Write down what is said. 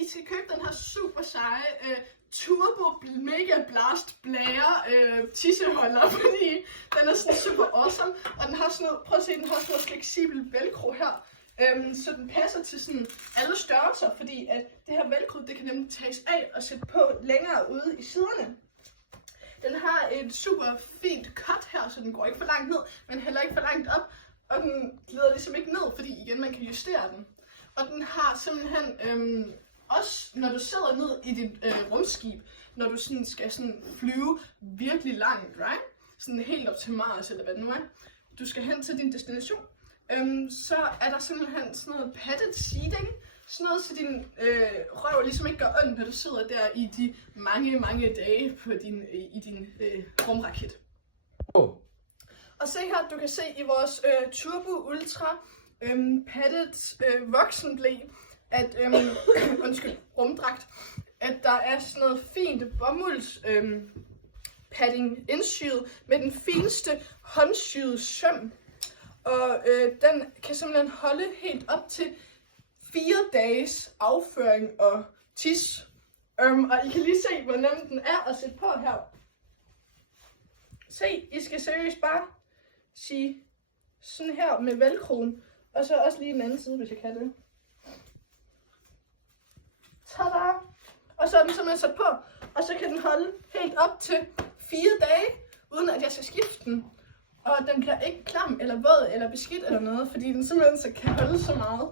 I skal købe den her super seje Turbo Mega Blast Blære tisseholder, fordi den er sådan super awesome, og den har sådan noget, prøv at se, den har sådan noget fleksibel velcro her, så den passer til sådan alle størrelser, fordi at det her velcro, det kan nemlig tages af og sætte på længere ude i siderne. Den har et super fint cut her, så den går ikke for langt ned, men heller ikke for langt op, og den glider ligesom ikke ned, fordi igen, man kan justere den. Og den har simpelthen også, når du sidder ned i dit rumskib, når du sådan skal flyve virkelig langt, right? Sådan helt op til Mars, eller hvad det nu er. Du skal hen til din destination. Så er der simpelthen sådan noget padded seating. Sådan noget, så din røv ligesom ikke gør ondt, når du sidder der i de mange dage på i din rumraket. Og se her, du kan se i vores Turbo Ultra padded voksenblæ, at, rumdragt, at der er sådan noget fint bomulds padding indsyet med den fineste håndsyede søm. Og den kan simpelthen holde helt op til 4 dages afføring og tis. Og I kan lige se, hvor nem den er at sætte på her. Se, I skal seriøst bare sige sådan her med velcroen, og så også lige den anden side, hvis jeg kan det. Tada! Og så er den simpelthen sat på, og så kan den holde helt op til 4 dage, uden at jeg skal skifte den. Og den bliver ikke klam eller våd eller beskidt eller noget, fordi den simpelthen så kan holde så meget.